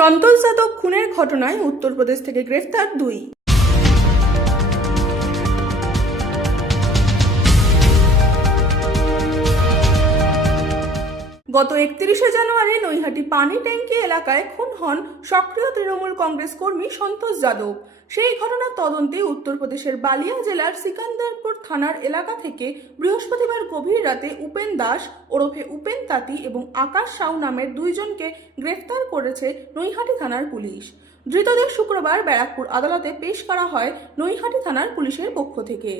সন্তোষ যাদব খুনের ঘটনায় উত্তরপ্রদেশ থেকে গ্রেফতার দুই। গত একত্রিশে জানুয়ারি নৈহাটি পানি ট্যাঙ্কি এলাকায় খুন হন সক্রিয় তৃণমূল কংগ্রেস কর্মী সন্তোষ যাদব। সেই ঘটনার তদন্তে উত্তরপ্রদেশের বালিয়া জেলার সিকান্দারপুর থানার এলাকা থেকে বৃহস্পতিবার গভীর রাতে উপেন দাস, ওরফে উপেন তাঁতি এবং আকাশ সাউ নামের দুইজনকে গ্রেফতার করেছে নৈহাটি থানার পুলিশ। ধৃতদের শুক্রবার ব্যারাকপুর আদালতে পেশ করা হয় নৈহাটি থানার পুলিশের পক্ষ থেকে।